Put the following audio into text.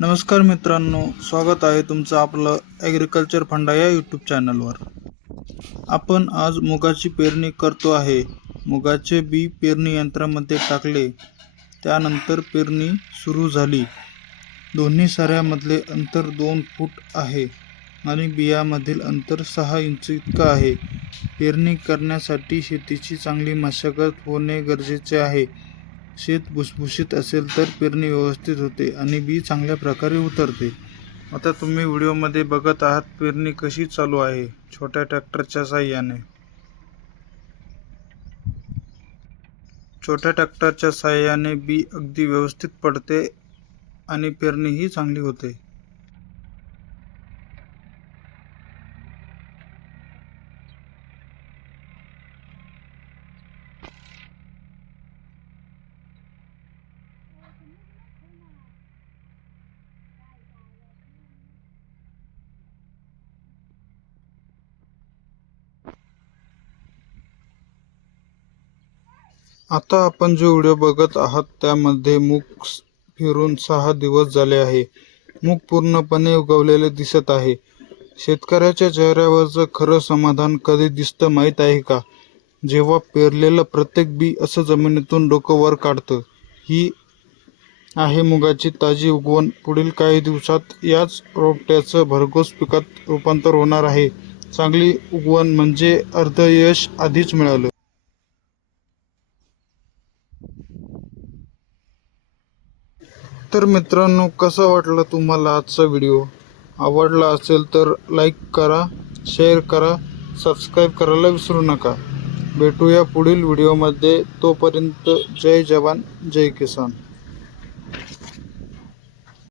नमस्कार मित्रांनो, स्वागत आहे तुमचं आपलं ॲग्रिकल्चर फंडा या यूट्यूब चॅनलवर. आपण आज मुगाची पेरणी करतो आहे. मुगाचे बी पेरणी यंत्रामध्ये टाकले, त्यानंतर पेरणी सुरू झाली. दोन्ही साऱ्यामधले अंतर 2 फूट आहे आणि बियामधील अंतर 6 इंच इतकं आहे. पेरणी करण्यासाठी शेतीची चांगली मशागत होणे गरजेचे आहे. शेत भुसभुशीत असेल तर पेरणी व्यवस्थित होते आणि बी चांगल्या प्रकारे उतरते. आता तुम्ही व्हिडिओमध्ये बघत आहात पेरणी कशी चालू आहे छोट्या ट्रॅक्टरच्या साहाय्याने. छोट्या ट्रॅक्टरच्या साहाय्याने बी अगदी व्यवस्थित पडते आणि पेरणीही चांगली होते. आता आपण जो व्हिडिओ बघत आहात त्यामध्ये मूग फिरून 6 दिवस झाले आहे. मूग पूर्णपणे उगवलेले दिसत आहे. शेतकऱ्याच्या चेहऱ्यावरचं खरं समाधान कधी दिसतं माहीत आहे का? जेव्हा पेरलेलं प्रत्येक बी असं जमिनीतून डोकं वर काढतं. ही आहे मुगाची ताजी उगवण. पुढील काही दिवसात याच रोपट्याचं भरघोस पिकात रूपांतर होणार आहे. चांगली उगवण म्हणजे अर्धयश आधीच मिळालं. तर मित्रांनो, कसा वाटला तुम्हाला आजचा व्हिडिओ? आवडला असेल तर लाईक करा, शेअर करा, सबस्क्राईब करायला विसरू नका. भेटूया पुढील व्हिडिओमध्ये. तोपर्यंत जय जवान जय किसान.